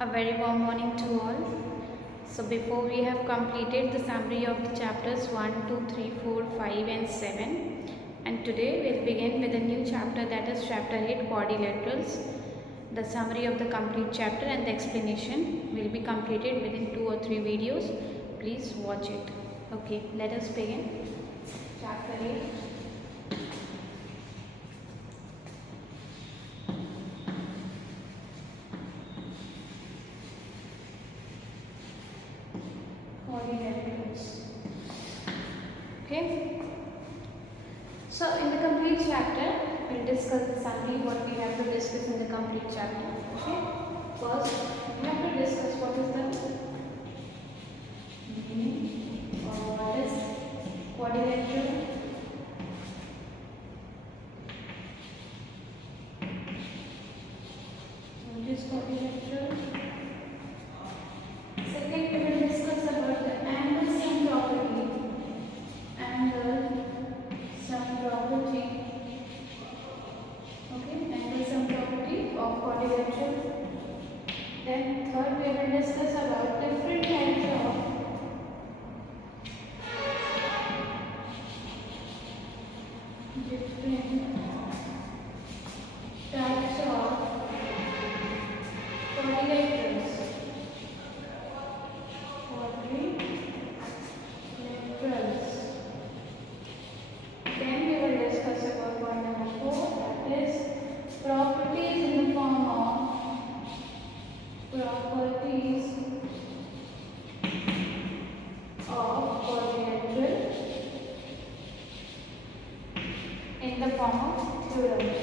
A very warm morning to all. So before we have completed the summary of the chapters 1, 2, 3, 4, 5 and 7, and today we'll begin with a new chapter, that is chapter 8, quadrilaterals. The summary of the complete chapter and the explanation will be completed within 2 or 3 videos. Please watch it. Okay, let us begin. Chapter 8. Quadrilaterals. Okay. So in the complete chapter, we'll discuss the summary, what we have to discuss in the complete chapter. Okay. First, we have to discuss what is the meaning or what is quadrilateral. What is quadrilateral? Second, we will discuss about the angle sum property. Angle sum property. Okay, angle sum property of quadrilateral. Then third, we will discuss about different types of quadrilaterals. Quadrilaterals. Then we will discuss about point number 4, that is properties in the form of properties of quadrilateral in the form of theorems.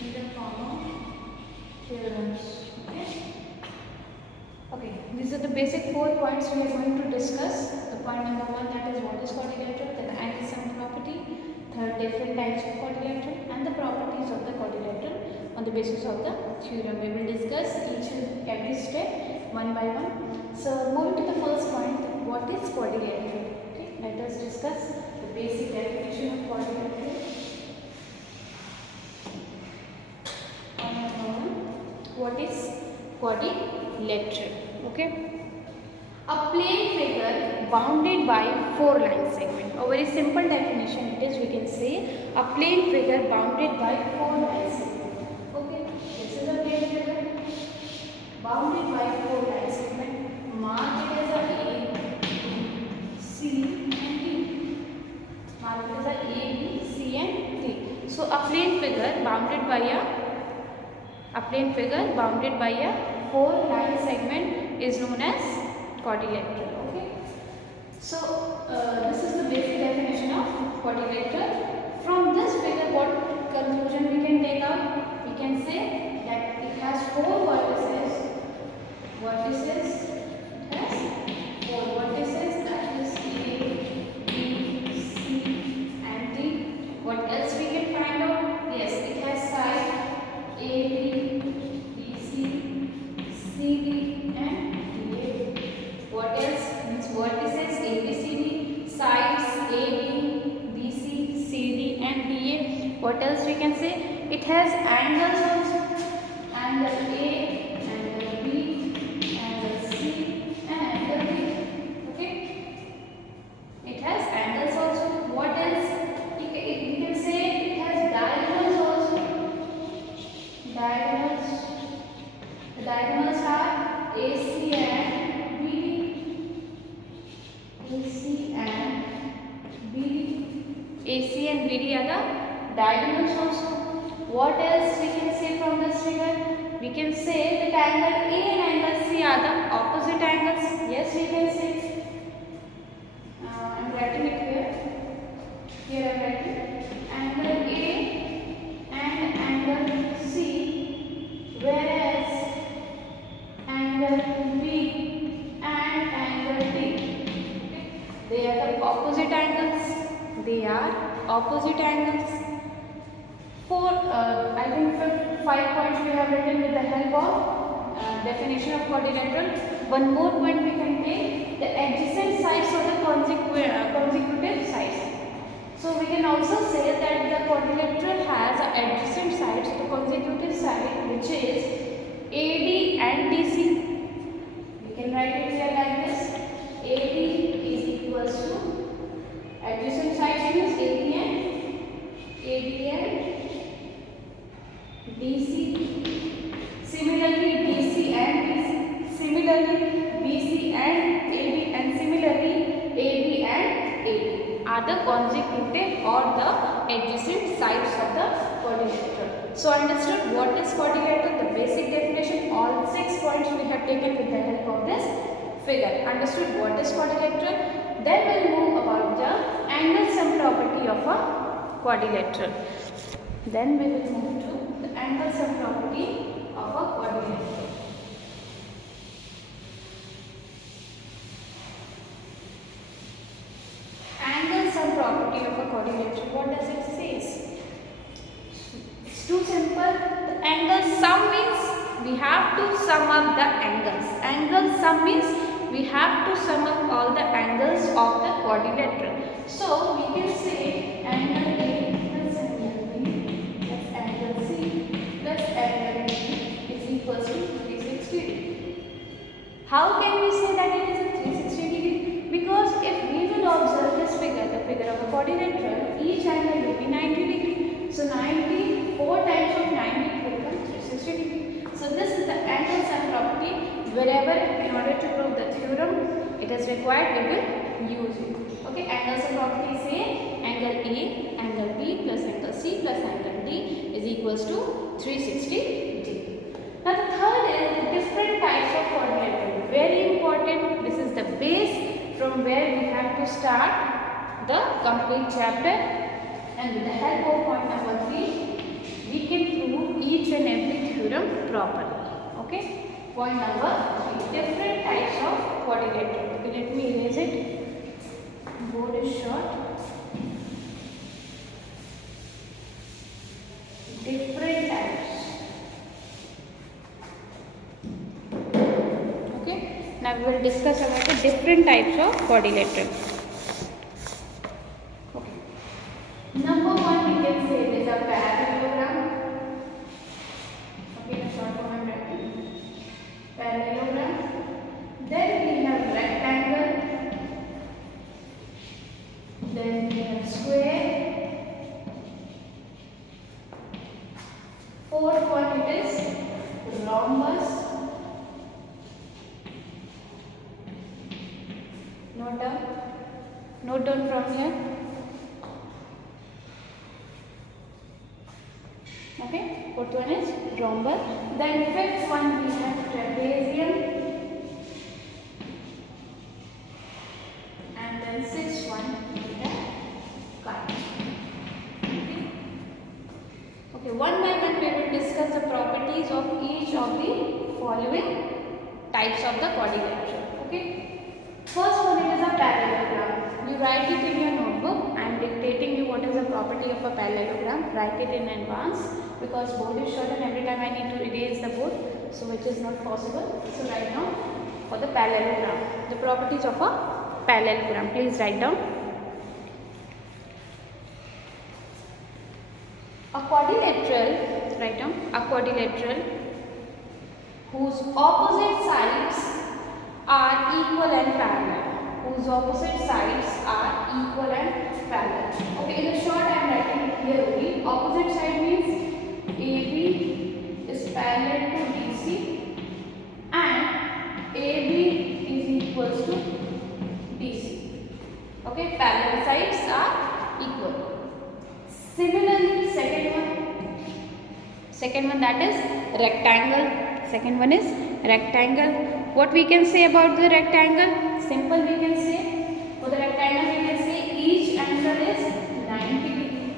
In the form of theorems. Okay, these are the basic 4 points we are going to discuss. The point number 1, that is what is quadrilateral, then the angle sum property, third different types of quadrilateral, and the properties of the quadrilateral on the basis of the theorem. We will discuss each and every step one by one. So moving to the first point, what is quadrilateral? Okay, let us discuss the basic definition of quadrilateral. Point number 1, what is quadrilateral? Okay, a plane figure bounded by 4 line segment. A very simple definition it is, we can say a plane figure bounded by 4 line segment. Okay, this is a plane figure bounded by 4 line segment. Mark it as a B, C and D. Mark it as a B, C and D. So a plane figure bounded by a 4 line segment is known as quadrilateral. Okay. So this is the basic definition of quadrilateral. From this figure, what conclusion we can take out? We can say that it has 4 vertices. It has 4 vertices, that is A, B, C and D. What else we can find out? Yes, it has side A, B, C, D and DA. What else? Means vertices A, B, C, D, sides A, B, C, D and DA. What else we can say? It has angles also. Angle A, angle B, angle C and angle D. Okay. It has angles also. What else? We can say it has diagonals also. Diagonals. The diagonals are AC and BD. AC and BD. AC and BD are the diagonals also. What else we can say from this figure? We can say that angle A and angle C are the opposite angles. Yes, we can say. I am writing it here. Here I am writing angle A and angle C, whereas angle B and angle D, they are the opposite angles. They are opposite angles. I think 5 points we have written with the help of definition of quadrilateral. One more point we can take, the adjacent sides of the consecutive sides. So we can also say that the quadrilateral has adjacent sides, the consecutive side which is AD and DC adjacent sides of the quadrilateral. So understood what is quadrilateral? The basic definition, all 6 points we have taken with the help of this figure. Understood what is quadrilateral? Then we'll move about the angle sum property of a quadrilateral. Then we will move to the angle sum property of a quadrilateral. Angle sum property of a quadrilateral. What does it say? It's too simple. The angle sum means we have to sum up the angles. Angle sum means we have to sum up all the angles of the quadrilateral. So we can say angle A plus angle B plus angle C plus angle D is equals to 360 degree. How can we say that it is a 360 degree? Because if we will observe this figure, the figure of a quadrilateral, each angle will be 90 degree. So 90, 4 times of 90 will become 360 degree. So this is the angle sum property. Wherever in order to prove the theorem it is required, we will use it. Okay, angle sum property say angle A, angle B plus angle C plus angle D is equals to 360 degree. Now the third is the different types of quadrilateral. Very important. This is the base from where we have to start the complete chapter, and with the help of point number 3 we can prove each and every theorem properly. Okay, point number 3, different types of quadrilateral. Okay, let me erase it. Board is short. Different types. Okay, now we will discuss about the different types of quadrilateral. Okay, number 1 we can say it is a parallelogram. Okay, the short form I am writing. Parallelogram. Then we have rectangle. Then we have square. Fourth one it is rhombus. Note down from here. Okay, fourth one is rhombus. Then fifth one we have trapezium. And then sixth one we have kite. Okay, one by one we will discuss the properties of each of the following types of the quadrilateral. Okay, first one is a parallelogram. You write it in your notebook. I am dictating you what is the property of a parallelogram. Write it in advance because board is short and every time I need to erase the board, so which is not possible. So right now for the parallelogram, the properties of a parallelogram, please write down. A quadrilateral, write down, a quadrilateral whose opposite sides are equal and parallel. Whose opposite sides are equal and parallel. Okay, in the short I am writing it here only. Opposite side means AB is parallel to DC and AB is equals to DC. Okay, parallel sides are equal. Similarly, second one that is rectangle. Second one is rectangle. What we can say about the rectangle? Simple, we can say for the rectangle we can say each angle is 90 degree.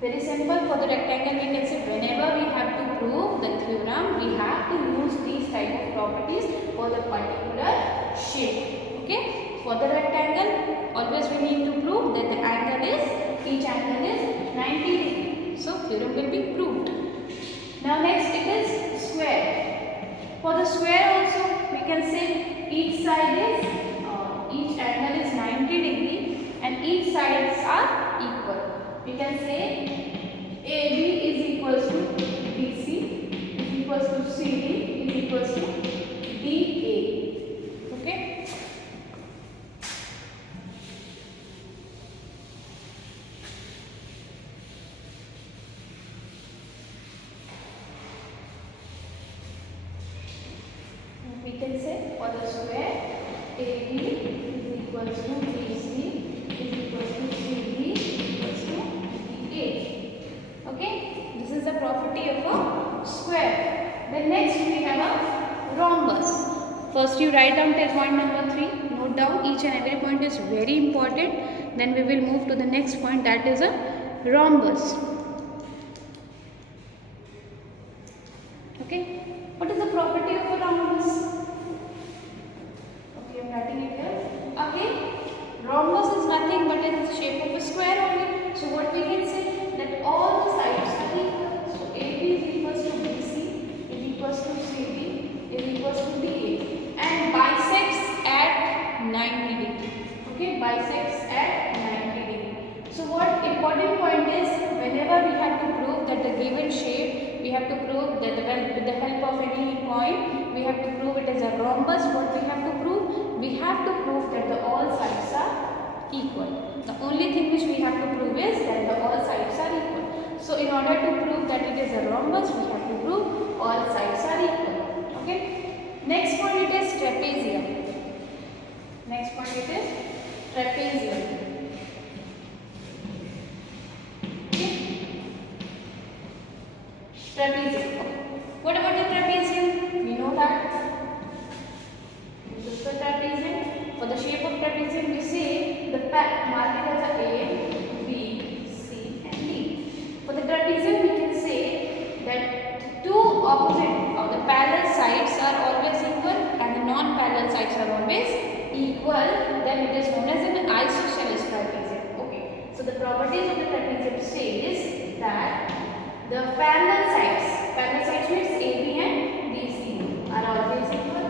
Very simple. For the rectangle we can say whenever we have to prove the theorem, we have to use these type of properties for the particular shape. Okay. For the rectangle, always we need to prove that the angle is, each angle is 90 degree. So theorem will be proved. Now next it is square. For the square also we can say each side is, each angle is 90 degree and each sides are equal. We can say AB is equals to BC is equals to CD is equals to DA. Okay. We can say for the square AB is equals to BC is equals to CD is equals to DA. property of a square. Then next we have a rhombus. First you write down till point number 3. Note down each and every point is very important. Then we will move to the next point, that is a rhombus. Okay. What is the property of a rhombus? Okay, I am writing it here. Okay. Rhombus is nothing but in the shape of a square only. So what we can say, that all the sides are equal. So AB is equals to BC, is equals to CD, is equals to DA, and bisects at 90 degree. Okay, bisects at 90 degree. So what important point is, whenever we have to prove that the given shape, we have to prove that with the help of any point, we have to prove it as a rhombus. What we have to prove? We have to prove that the all sides are equal. The only thing which we have to prove is that the all sides are equal. So in order to prove that it is a rhombus, we have to prove all sides are equal. Okay. Next point, it is trapezium. Next point, it is trapezium. Trapezium. What about the trapezium? We know that this is the trapezium. For the shape of trapezium, we say the marking as A, B, C, and D. For the trapezium, we can say that two opposite or the parallel sides are always equal and the non-parallel sides are always equal. Then it is known as an isosceles trapezium. Okay. So the properties of the trapezium says that the parallel sides means AB and DC are always equal.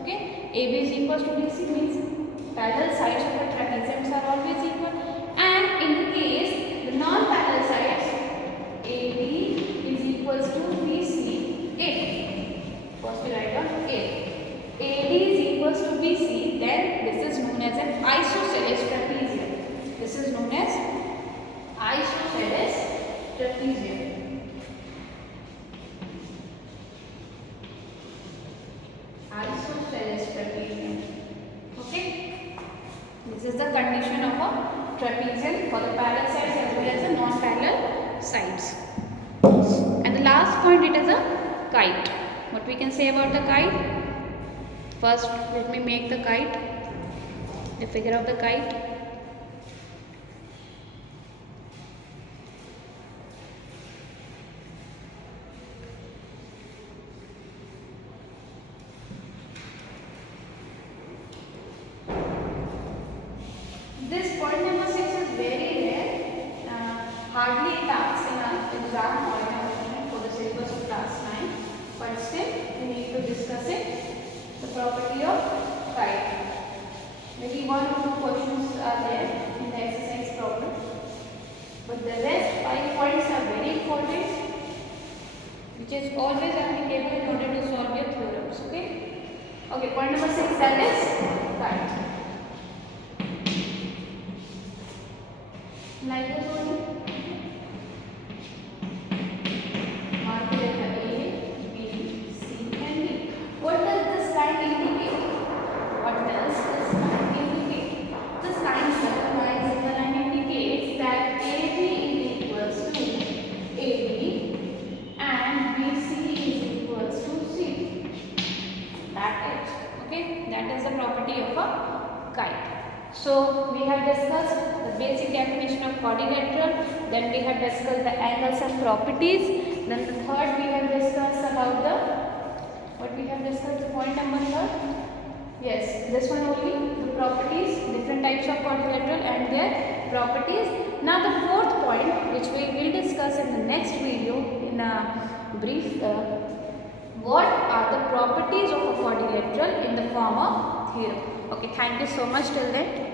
Okay, AB is equals to DC means parallel sides of the trapeziums are always equal. And in the case the non-parallel sides, AB is equals to BC if, first we write down if AD is equals to BC, then this is known as an isosceles trapezium. This is known as isosceles trapezium. Isosceles trapezium. Okay. This is the condition of a trapezium for the parallel sides as well as the non-parallel sides. And the last point, it is a kite. What we can say about the kite? First, let me make the kite. The figure of the kite. This point number 6 is very rare. Hardly it asks in an exam or for the syllabus of class 9. But still, we need to discuss it. The property of kite. Maybe 1 or 2 questions are there in the exercise problem. But the rest 5 points are very important, which is always applicable in order to solve your theorems. Okay? Okay, point number 6, that is kite. Like this only. Mark it as A, B, C, and D. What does this line indicate? What does this line indicate? This line, the line indicates that AB is equals to AB and BC is equals to C. That is, okay, that is the property of a kite. So we have discussed the basic definition of quadrilateral, then we have discussed the angles and properties, then the third we have discussed about the, what we have discussed, the point number 3. Yes, this one only, the properties, different types of quadrilateral and their properties. Now the fourth point, which we will discuss in the next video in a brief, what are the properties of a quadrilateral in the form of theorem. Okay, thank you so much till then.